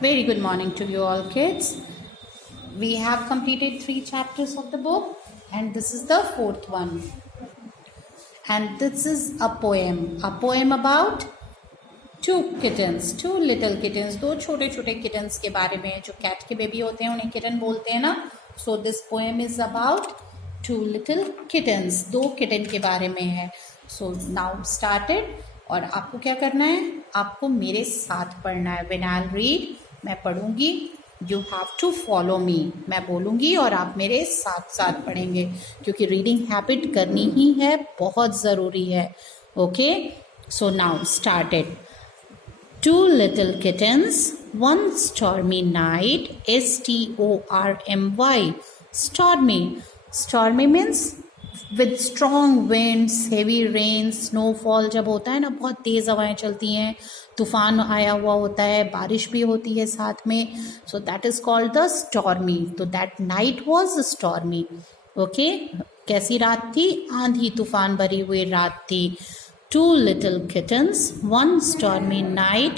Very good morning to you all, kids. We have completed 3 chapters of the book, and this is the 4th one. And this is a poem about two little kittens, दो छोटे छोटे kittens के बारे में. जो cat के baby होते हैं उन्हें kitten बोलते हैं ना. So this poem is about two little kittens, दो kitten के बारे में है. So now started. और आपको क्या करना है, आपको मेरे साथ पढ़ना है. When I'll read, मैं पढ़ूंगी, you have to follow me. मैं बोलूंगी और आप मेरे साथ साथ पढ़ेंगे, क्योंकि रीडिंग हैबिट करनी ही है, बहुत ज़रूरी है. Okay, so now started. Two little kittens, one stormy night, stormy. Stormy. Stormy means with strong winds, heavy rain, snowfall. जब होता है ना, बहुत तेज़ हवाएं चलती हैं, तूफान आया हुआ होता है, बारिश भी होती है साथ में. So that is called the stormy. तो that night was stormy. Okay, कैसी रात थी? आंधी तूफान भरी हुई रात थी. Two little kittens, one stormy night,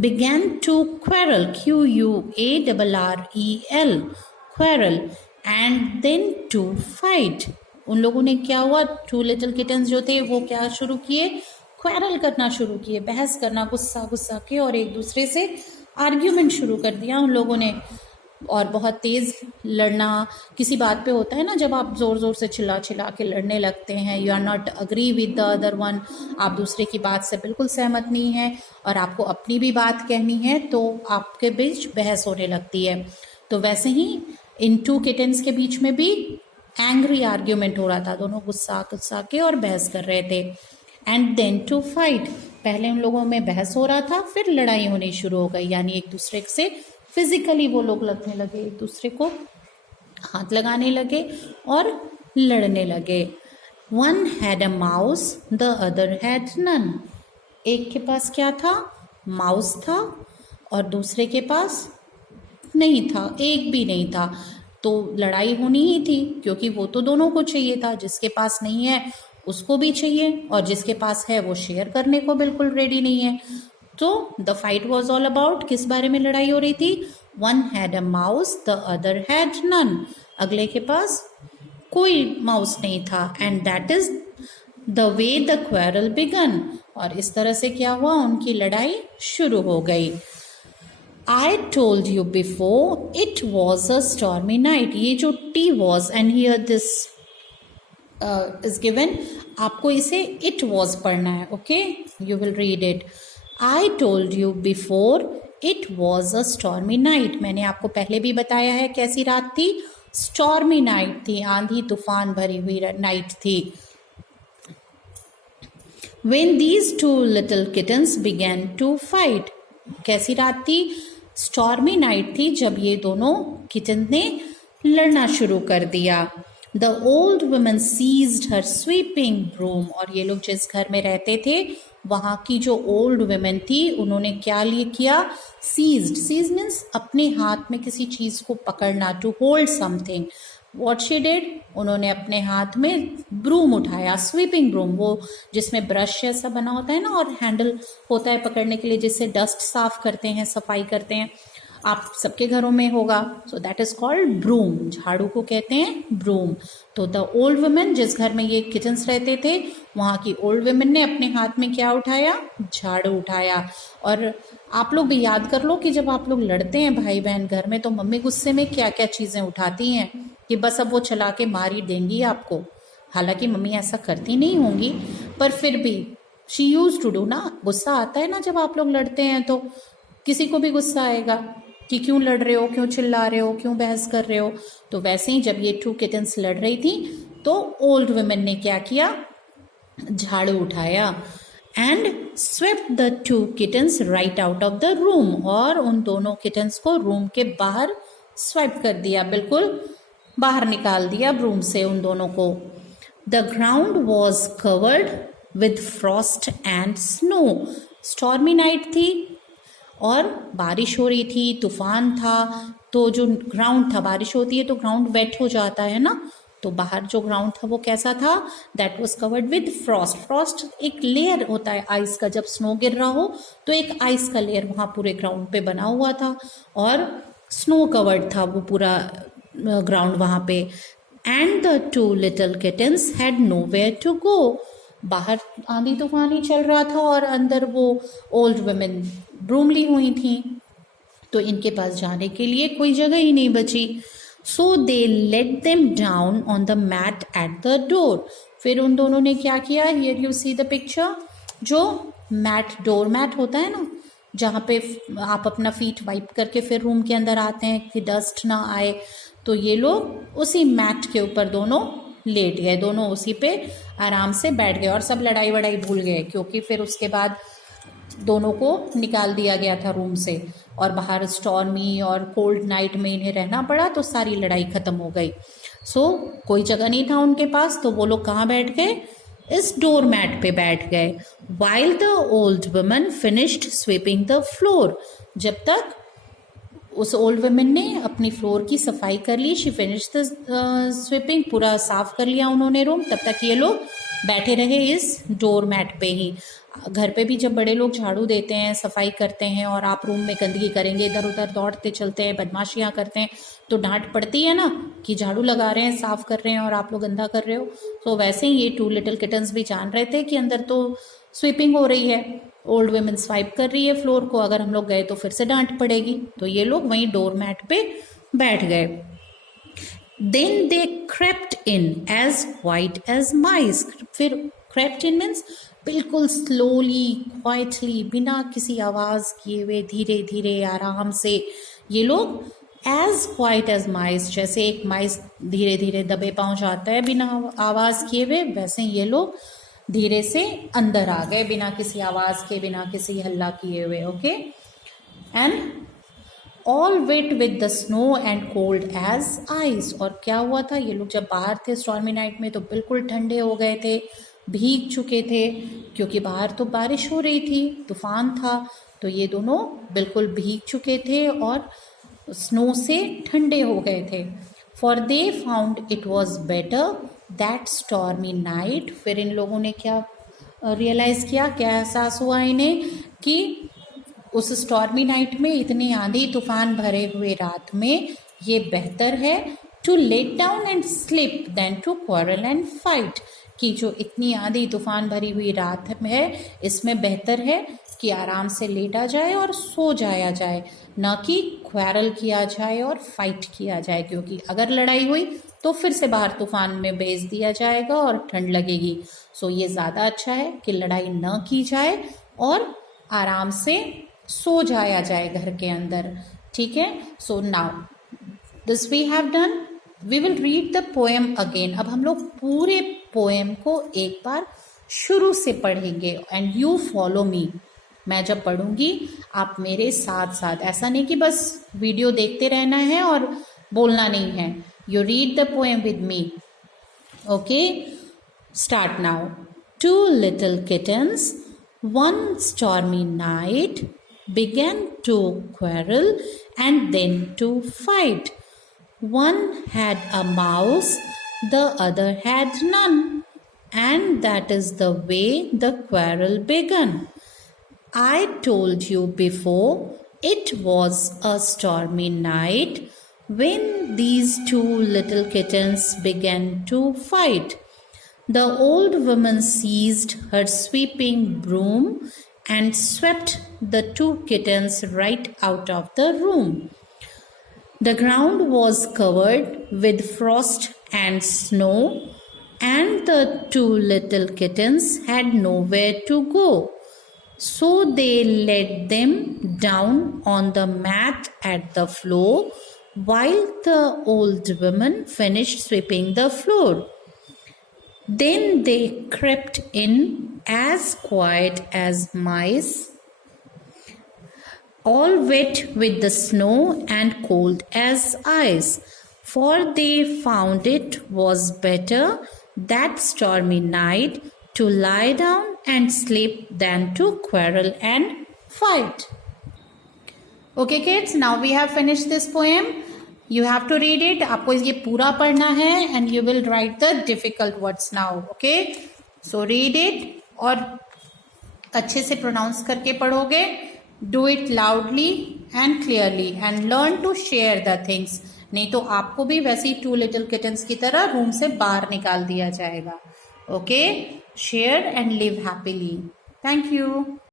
began to quarrel, quarrel, quarrel, and then to fight. उन लोगों ने क्या हुआ, टू लिटिल किटन्स जो थे वो क्या शुरू किए, क्वेरल करना शुरू किए, बहस करना, गुस्सा के, और एक दूसरे से आर्ग्यूमेंट शुरू कर दिया उन लोगों ने. और बहुत तेज़ लड़ना किसी बात पे होता है ना, जब आप ज़ोर से चिल्ला के लड़ने लगते हैं. You are not agree with the other one. आप दूसरे की बात से बिल्कुल सहमत नहीं है और आपको अपनी भी बात कहनी है, तो आपके बीच बहस होने लगती है. तो वैसे ही इन टू किटन्स के बीच में भी एंग्री आर्ग्यूमेंट हो रहा था. दोनों गुस्सा के और बहस कर रहे थे. And then to fight. पहले उन लोगों में बहस हो रहा था, फिर लड़ाई होनी शुरू हो गई, यानी एक दूसरे से फिजिकली वो लोग लगने लगे, एक दूसरे को हाथ लगाने लगे और लड़ने लगे. One had a mouse, the other had none. एक के पास क्या था, माउस था, और दूसरे के पास नहीं था, एक भी नहीं था. तो लड़ाई होनी ही थी, क्योंकि वो तो दोनों को चाहिए था. जिसके पास नहीं है उसको भी चाहिए, और जिसके पास है वो शेयर करने को बिल्कुल रेडी नहीं है. तो the fight was all about, किस बारे में लड़ाई हो रही थी? One had a mouse, the other had none. अगले के पास कोई माउस नहीं था. And that is the way the quarrel began. और इस तरह से क्या हुआ, उनकी लड़ाई शुरू हो गई. I told you before it was a stormy night. ये जो T was and here this is given, आपको इसे it was पढ़ना है. Okay, you will read it. I told you before it was a stormy night. मैंने आपको पहले भी बताया है कैसी रात थी, stormy night थी, आंधी तूफान भरी हुई नाइट थी. When these two little kittens began to fight. कैसी रात थी, स्टॉर्मी नाइट थी, जब ये दोनों किटन ने लड़ना शुरू कर दिया. The old woman seized her sweeping broom. और ये लोग जिस घर में रहते थे, वहाँ की जो ओल्ड वुमेन थी, उन्होंने क्या किया, सीज्ड मीन्स अपने हाथ में किसी चीज़ को पकड़ना, to hold something. What she did, उन्होंने अपने हाथ में ब्रूम उठाया, स्वीपिंग ब्रूम, वो जिसमें ब्रश जैसा बना होता है ना, और हैंडल होता है पकड़ने के लिए, जिससे डस्ट साफ करते हैं, सफाई करते हैं. आप सबके घरों में होगा. So that is called broom. झाड़ू को कहते हैं ब्रूम. तो द ओल्ड वुमेन, जिस घर में ये किटन्स रहते थे, वहाँ की ओल्ड वुमेन ने अपने हाथ में क्या उठाया, झाड़ू उठाया. और आप लोग भी याद कर लो कि जब आप लोग लड़ते हैं भाई बहन घर में, तो मम्मी गुस्से में क्या क्या चीज़ें उठाती हैं कि बस अब वो चला के मार ही देंगी आपको. हालांकि मम्मी ऐसा करती नहीं होंगी, पर फिर भी शी यूज टू डू ना. गुस्सा आता है ना जब आप लोग लड़ते हैं, तो किसी को भी गुस्सा आएगा कि क्यों लड़ रहे हो, क्यों चिल्ला रहे हो, क्यों बहस कर रहे हो. तो वैसे ही जब ये टू किटन्स लड़ रही थी, तो ओल्ड वुमेन ने क्या किया, झाड़ू उठाया. And swept the two kittens right out of the room. और उन दोनों किटन्स को रूम के बाहर स्वेप कर दिया, बिल्कुल बाहर निकाल दिया ब्रूम से उन दोनों को. The ground was covered with Frost and snow. Stormy night थी और बारिश हो रही थी, तूफान था, तो जो ग्राउंड था, बारिश होती है तो ग्राउंड वेट हो जाता है ना, तो बाहर जो ग्राउंड था वो कैसा था? That was covered with Frost. Frost एक लेयर होता है आइस का, जब स्नो गिर रहा हो तो एक आइस का लेयर वहाँ पूरे ग्राउंड पे बना हुआ था और स्नो कवर्ड था वो पूरा ग्राउंड वहाँ पे. And the 2 little kittens had nowhere to go. बाहर आंधी तूफानी चल रहा था और अंदर वो ओल्ड वुमेन रूम ली हुई थी, तो इनके पास जाने के लिए कोई जगह ही नहीं बची. So they let them down on the mat at the door. फिर उन दोनों ने क्या किया? Here you see the picture. जो मैट, डोर मैट होता है ना, जहाँ पे आप अपना फीट वाइप करके फिर रूम के अंदर आते हैं कि डस्ट ना आए, तो ये लोग उसी मैट के ऊपर दोनों लेट गए, दोनों उसी पे आराम से बैठ गए और सब लड़ाई वड़ाई भूल गए, क्योंकि फिर उसके बाद दोनों को निकाल दिया गया था रूम से और बाहर स्टॉर्मी और कोल्ड नाइट में इन्हें रहना पड़ा, तो सारी लड़ाई खत्म हो गई. सो कोई जगह नहीं था उनके पास, तो वो लोग कहाँ बैठ गए? इस डोर मैट पे बैठ गए. While the old woman finished sweeping the floor. जब तक उस ओल्ड वुमेन ने अपनी फ्लोर की सफाई कर ली, शी फिनिश्ड द स्वीपिंग, पूरा साफ कर लिया उन्होंने रूम, तब तक ये लोग बैठे रहे इस डोर मैट पे ही. घर पे भी जब बड़े लोग झाड़ू देते हैं, सफाई करते हैं और आप रूम में गंदगी करेंगे, इधर उधर दौड़ते चलते हैं, बदमाशियाँ करते हैं, तो डांट पड़ती है ना कि झाड़ू लगा रहे हैं, साफ कर रहे हैं और आप लोग गंदा कर रहे हो. तो वैसे ही ये 2 little kittens भी जान रहे थे कि अंदर तो स्वीपिंग हो रही है, ओल्ड वुमेन स्वाइप कर रही है फ्लोर को, अगर हम लोग गए तो फिर से डांट पड़ेगी, तो ये लोग वहीं डोर मैट पे बैठ गए. Then they crept in as quiet as mice. फिर crept in मीन्स बिल्कुल स्लोली, क्वाइटली, बिना किसी आवाज़ किए हुए, धीरे धीरे आराम से ये लोग एज क्वाइट एज माइस, जैसे एक माइस धीरे धीरे दबे पाँव जाता है बिना आवाज़ किए हुए, वैसे ये लोग धीरे से अंदर आ गए बिना किसी आवाज़ के, बिना किसी हल्ला किए हुए. Okay. And all wet with the snow and cold as ice. और क्या हुआ था? ये लोग जब बाहर थे स्टॉर्मी नाइट में तो बिल्कुल ठंडे हो गए थे, भीग चुके थे, क्योंकि बाहर तो बारिश हो रही थी, तूफान था, तो ये दोनों बिल्कुल भीग चुके थे और स्नो से ठंडे हो गए थे. For they found it was better that stormy night. फिर इन लोगों ने क्या रियलाइज़ किया, क्या एहसास हुआ इन्हें कि उस स्टॉर्मी नाइट में, इतनी आंधी तूफान भरे हुए रात में, ये बेहतर है to let down and sleep than to quarrel and fight. कि जो इतनी आंधी तूफान भरी हुई रात में है, इसमें बेहतर है कि आराम से लेटा जाए और सो जाया जाए, ना कि क्वारल किया जाए और फाइट किया जाए, क्योंकि अगर लड़ाई हुई तो फिर से बाहर तूफान में भेज दिया जाएगा और ठंड लगेगी. सो ये ज़्यादा अच्छा है कि लड़ाई न की जाए और आराम से सो जाया जाए घर के अंदर. ठीक है. So now this we have done. We will read the poem again. अब हम लोग पूरे पोएम को एक बार शुरू से पढ़ेंगे एंड यू फॉलो मी. मैं जब पढ़ूंगी आप मेरे साथ साथ, ऐसा नहीं कि बस वीडियो देखते रहना है और बोलना नहीं है. You read the poem with me. Okay. Start now. 2 little kittens one stormy night began to quarrel and then to fight. One had a mouse, the other had none, and that is the way the quarrel began. I told you before it was a stormy night when these 2 little kittens began to fight. The old woman seized her sweeping broom and swept the 2 kittens right out of the room. The ground was covered with frost and snow, and the 2 little kittens had nowhere to go. So they let them down on the mat at the floor while the old woman finished sweeping the floor. Then they crept in as quiet as mice, all wet with the snow and cold as ice, for they found it was better that stormy night to lie down and sleep than to quarrel and fight. Okay kids, now we have finished this poem. You have to read it, आपको ये पूरा पढ़ना है and you will write the difficult words now, okay. So read it और अच्छे से pronounce करके पढ़ोगे। Do it loudly and clearly and learn to share the things, नहीं तो आपको भी वैसे ही 2 लिटिल किटन्स की तरह रूम से बाहर निकाल दिया जाएगा, okay. Share and live happily. Thank you.